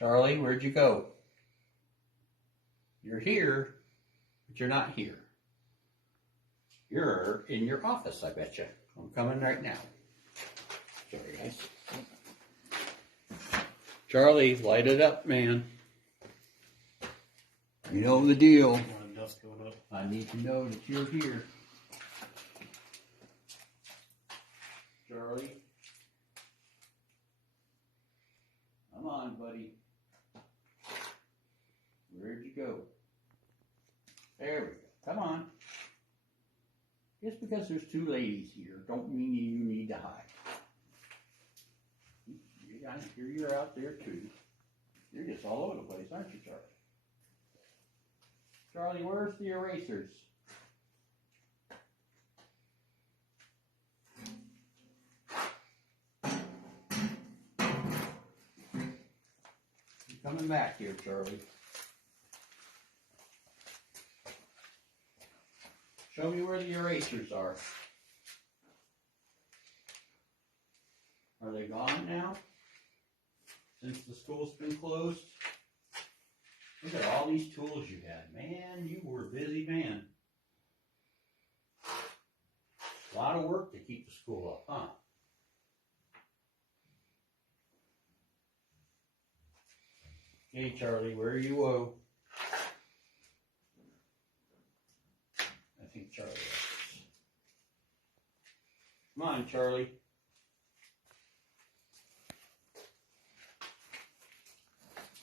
Charlie, where'd you go? You're here, but you're not here. You're in your office, I bet you. I'm coming right now. Sorry, guys. Charlie, light it up, man. You know the deal. I need to know that you're here. Charlie. Come on, buddy. Where'd you go? There we go. Come on. Just because there's two ladies here don't mean you need to hide. I hear you're out there too. You're just all over the place, aren't you, Charlie? Charlie, where's the erasers? You're coming back here, Charlie. Show me where the erasers are. Are they gone now? Since the school's been closed? Look at all these tools you had. Man, you were a busy man. A lot of work to keep the school up, huh? Hey, Charlie, where are you? I think Charlie is. Come on, Charlie.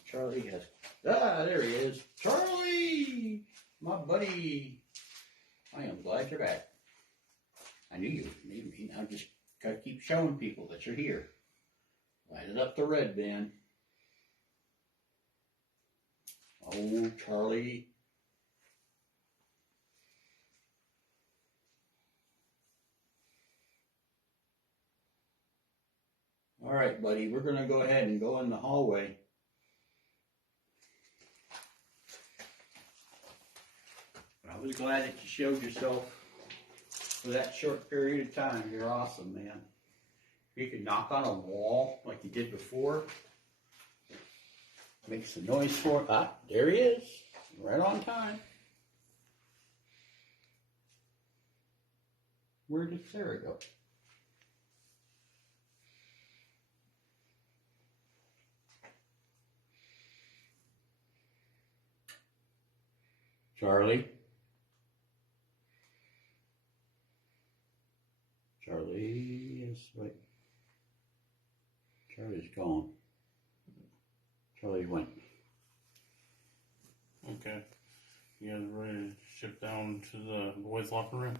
Charlie has... there he is. Charlie! My buddy. I am glad you're back. I knew you would need me. Now just gotta keep showing people that you're here. Light it up the red, Ben. Oh, Charlie. All right, buddy. We're going to go ahead and go in the hallway. I was glad that you showed yourself for that short period of time. You're awesome, man. If you could knock on a wall like you did before, makes the noise for it. Ah, there he is. Right on time. Where did Sarah go? Charlie? Charlie is right. Charlie's gone. Charlie went. Okay. You guys ready to ship down to the boys' locker room?